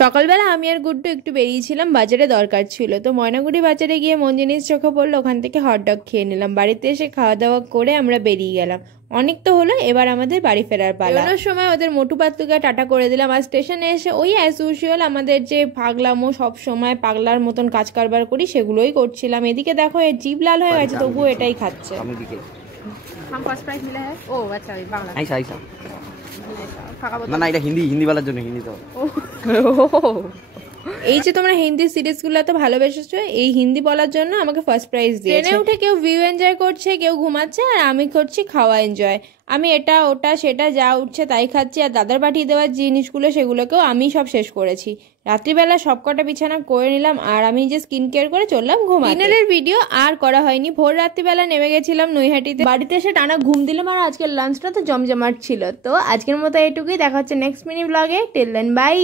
সকালবেলা আমি আর গুড্ডু একটু বেরিয়েছিলাম, বাজারে দরকার ছিল। তো ময়নাগুড়ি বাজারে গিয়ে মন জিনিস চোখে পড়লো, ওখান থেকে হটডগ খেয়ে নিলাম। বাড়িতে এসে খাওয়া দাওয়া করে আমরা বেরিয়ে গেলাম। অনেক তো হলো, এবার আমাদের বাড়ি ফেরার পালা। বেরোনোর সময় ওদের মোটু পাতলুকে টাটা করে দিলাম। আর স্টেশনে এসে ওই অ্যাজ ইউজুয়াল আমাদের যে পাগলামো, সব সময় পাগলার মতন কাজ কারবার করি সেগুলোই করছিলাম। এদিকে দেখো এর জিভ লাল হয়ে গেছে, তবুও এটাই খাচ্ছে। हम फर्स्ट प्राइज मिला है। ओ अच्छा बांग्ला ऐसा ऐसा ना ना এটা হিন্দি হিন্দি বলার জন্য হিন্দি তো এই যে তোমরা হিন্দি সিরিজগুলো তো ভালোবেসেছো, এই হিন্দি বলার জন্য আমাকে ফার্স্ট প্রাইজ দিয়েছে। ট্রেনে উঠে কেউ ভিউ এনজয় করছে, কেউ ঘুমাচ্ছে, আর আমি করছি খাওয়া এনজয়। আমি এটা ওটা সেটা যা উঠছে তাই খাচ্ছি। আর দাদার পাঠিয়ে দেওয়ার জিনিসগুলো সেগুলোকেও আমি সব শেষ করেছি। রাত্রিবেলা সবকটা বিছানা করে নিলাম, আর আমি যে স্কিন কেয়ার করে চললাম ঘুমাতে। ডিনারের ভিডিও আর করা হয়নি। ভোর রাত্রিবেলা নেমে গেছিলাম নৈহাটিতে। বাড়িতে এসে টানা ঘুম দিলাম, আর আজকের লাঞ্চটা তো জমজমাট ছিল। তো আজকের মতো এইটুকুই, দেখা হচ্ছে নেক্সট মিনি ব্লগে। Till then by.